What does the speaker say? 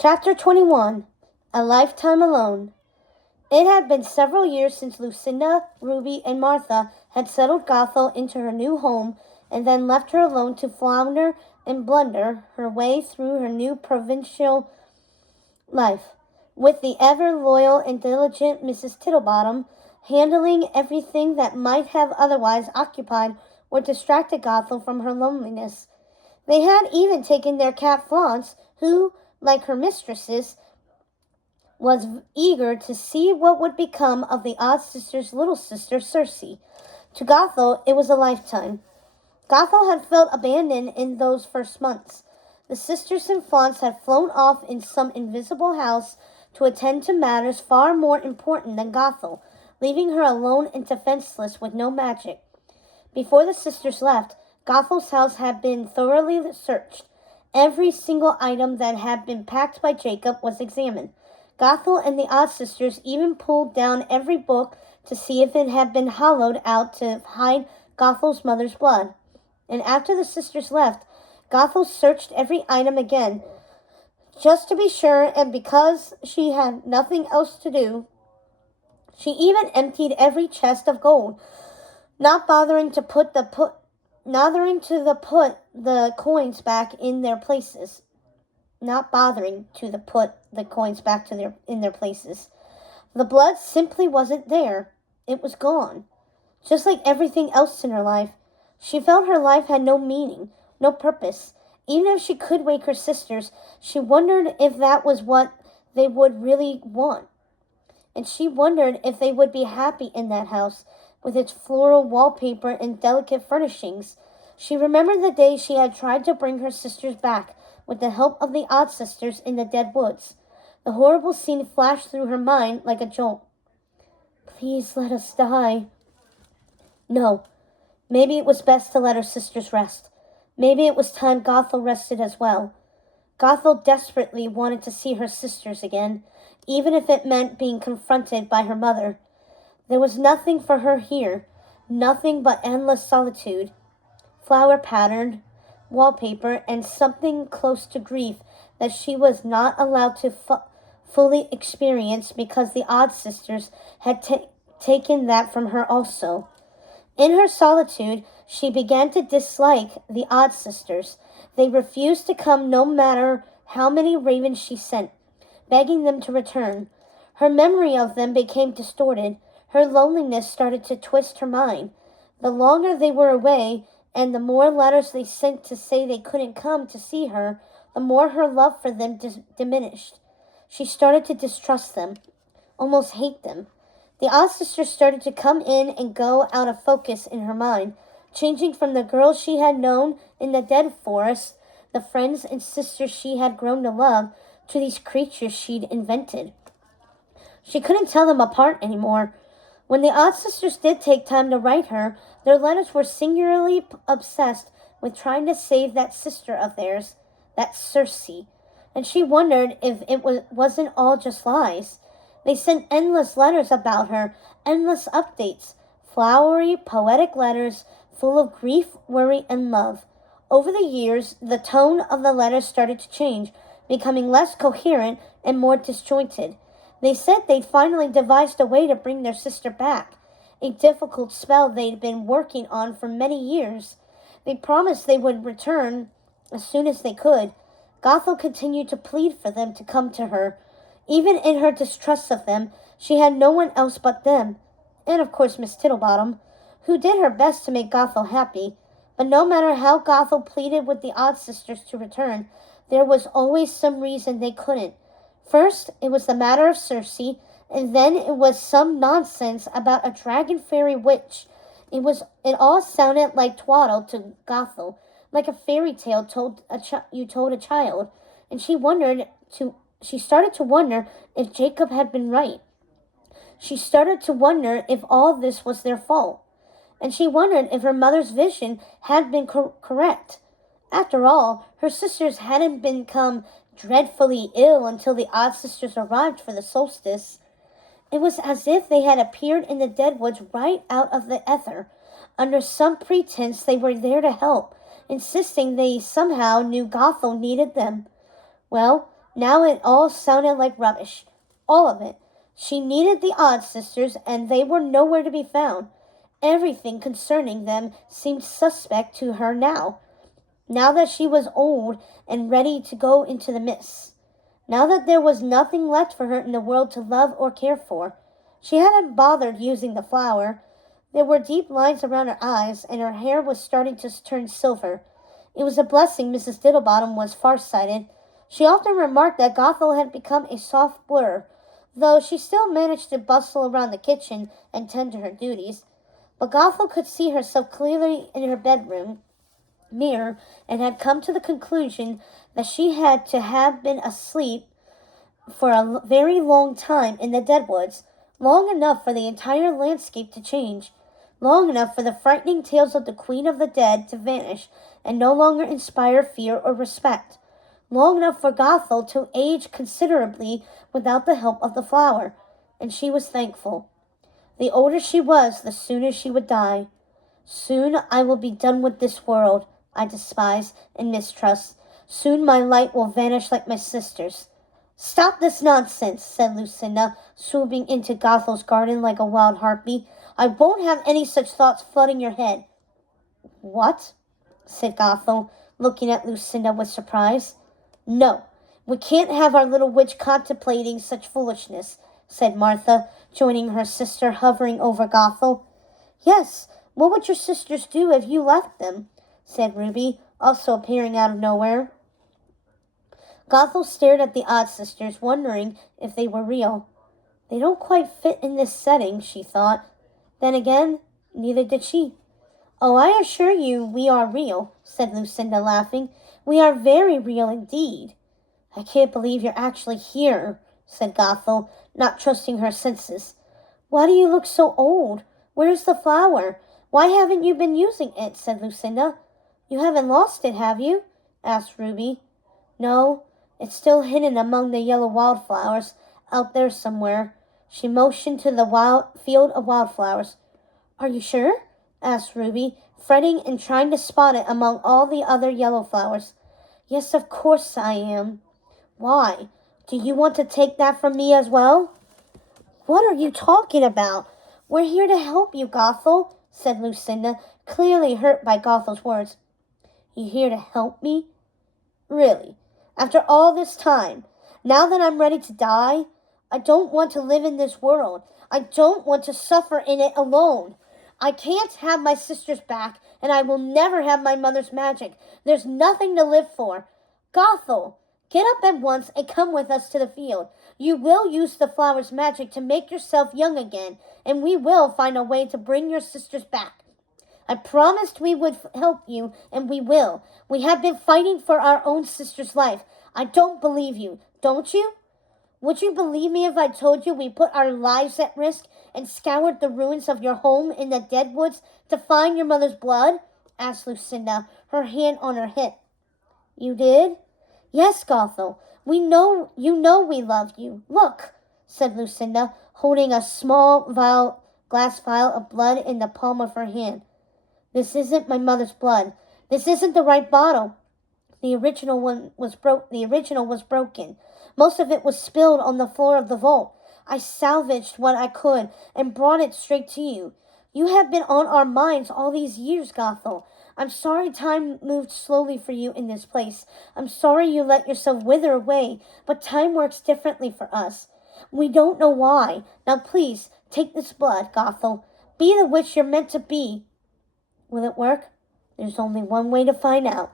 Chapter 21. A Lifetime Alone. It had been several years since Lucinda, Ruby, and Martha had settled Gothel into her new home and then left her alone to flounder and blunder her way through her new provincial life, with the ever-loyal and diligent Mrs. Tittlebottom handling everything that might have otherwise occupied or distracted Gothel from her loneliness. They had even taken their cat Florence, who, like her mistresses, was eager to see what would become of the odd sister's little sister, Circe. To Gothel, it was a lifetime. Gothel had felt abandoned in those first months. The sisters and Florence had flown off in some invisible house to attend to matters far more important than Gothel, leaving her alone and defenseless with no magic. Before the sisters left, Gothel's house had been thoroughly searched. Every single item that had been packed by Jacob was examined. Gothel and the odd sisters even pulled down every book to see if it had been hollowed out to hide Gothel's mother's blood. And after the sisters left, Gothel searched every item again, just to be sure, and because she had nothing else to do, she even emptied every chest of gold, not bothering to put the coins back in their places. In their places. The blood simply wasn't there. It was gone. Just like everything else in her life. She felt her life had no meaning, no purpose. Even if she could wake her sisters, she wondered if that was what they would really want. And she wondered if they would be happy in that house, with its floral wallpaper and delicate furnishings. She remembered the day she had tried to bring her sisters back, with the help of the odd sisters in the dead woods. The horrible scene flashed through her mind like a jolt. Please let us die. No. Maybe it was best to let her sisters rest. Maybe it was time Gothel rested as well. Gothel desperately wanted to see her sisters again, even if it meant being confronted by her mother. There was nothing for her here, nothing but endless solitude, flower-patterned wallpaper, and something close to grief that she was not allowed to fully experience because the odd sisters had taken that from her also. In her solitude, she began to dislike the odd sisters. They refused to come no matter how many ravens she sent, begging them to return. Her memory of them became distorted. Her loneliness started to twist her mind. The longer they were away, and the more letters they sent to say they couldn't come to see her, the more her love for them diminished. She started to distrust them, almost hate them. The odd sisters started to come in and go out of focus in her mind, changing from the girls she had known in the dead forest, the friends and sisters she had grown to love, to these creatures she'd invented. She couldn't tell them apart anymore. When the odd sisters did take time to write her, their letters were singularly obsessed with trying to save that sister of theirs, that Circe, and she wondered if it wasn't all just lies. They sent endless letters about her, endless updates, flowery, poetic letters full of grief, worry, and love. Over the years, the tone of the letters started to change, becoming less coherent and more disjointed. They said they'd finally devised a way to bring their sister back, a difficult spell they'd been working on for many years. They promised they would return as soon as they could. Gothel continued to plead for them to come to her. Even in her distrust of them, she had no one else but them, and of course Miss Tittlebottom, who did her best to make Gothel happy. But no matter how Gothel pleaded with the odd sisters to return, there was always some reason they couldn't. First, it was the matter of Circe, and then it was some nonsense about a dragon fairy witch. It all sounded like twaddle to Gothel, like a fairy tale you told a child, and she started to wonder if Jacob had been right. She started to wonder if all this was their fault, and she wondered if her mother's vision had been correct. After all, her sisters hadn't become dreadfully ill until the odd sisters arrived for the solstice. It was as if they had appeared in the deadwoods right out of the ether. Under some pretense they were there to help, insisting they somehow knew Gothel needed them. Well, Now it all sounded like rubbish. All of it. She needed the odd sisters, and they were nowhere to be found. Everything concerning them seemed suspect to her now that she was old and ready to go into the mists. Now that there was nothing left for her in the world to love or care for. She hadn't bothered using the flower. There were deep lines around her eyes, and her hair was starting to turn silver. It was a blessing Mrs. Diddlebottom was far-sighted. She often remarked that Gothel had become a soft blur, though she still managed to bustle around the kitchen and tend to her duties. But Gothel could see herself clearly in her bedroom mirror and had come to the conclusion that she had to have been asleep for a very long time in the deadwoods, long enough for the entire landscape to change, long enough for the frightening tales of the Queen of the Dead to vanish and no longer inspire fear or respect, long enough for Gothel to age considerably without the help of the flower, and she was thankful. The older she was, the sooner she would die. Soon I will be done with this world I despise and mistrust. Soon my light will vanish like my sister's. Stop this nonsense, said Lucinda, swooping into Gothel's garden like a wild harpy. I won't have any such thoughts flooding your head. What? Said Gothel, looking at Lucinda with surprise. No, we can't have our little witch contemplating such foolishness, said Martha, joining her sister, hovering over Gothel. Yes, what would your sisters do if you left them? Said Ruby, also appearing out of nowhere. Gothel stared at the odd sisters, wondering if they were real. They don't quite fit in this setting, she thought. Then again, neither did she. Oh, I assure you we are real, said Lucinda, laughing. We are very real indeed. I can't believe you're actually here, said Gothel, not trusting her senses. Why do you look so old? Where's the flower? Why haven't you been using it? Said Lucinda. You haven't lost it, have you? Asked Ruby. No, it's still hidden among the yellow wildflowers, out there somewhere. She motioned to the field of wildflowers. Are you sure? Asked Ruby, fretting and trying to spot it among all the other yellow flowers. Yes, of course I am. Why? Do you want to take that from me as well? What are you talking about? We're here to help you, Gothel, said Lucinda, clearly hurt by Gothel's words. You here to help me? Really? After all this time? Now that I'm ready to die? I don't want to live in this world. I don't want to suffer in it alone. I can't have my sisters back, and I will never have my mother's magic. There's nothing to live for. Gothel, get up at once and come with us to the field. You will use the flower's magic to make yourself young again, and we will find a way to bring your sisters back. I promised we would help you, and we will. We have been fighting for our own sister's life. I don't believe you, don't you? Would you believe me if I told you we put our lives at risk and scoured the ruins of your home in the Deadwoods to find your mother's blood? Asked Lucinda, her hand on her hip. You did? Yes, Gothel. We know we love you. Look, said Lucinda, holding a small glass vial of blood in the palm of her hand. This isn't my mother's blood. This isn't the right bottle. The original was broken. Most of it was spilled on the floor of the vault. I salvaged what I could and brought it straight to you. You have been on our minds all these years, Gothel. I'm sorry time moved slowly for you in this place. I'm sorry you let yourself wither away, but time works differently for us. We don't know why. Now please, take this blood, Gothel. Be the witch you're meant to be. Will it work? There's only one way to find out.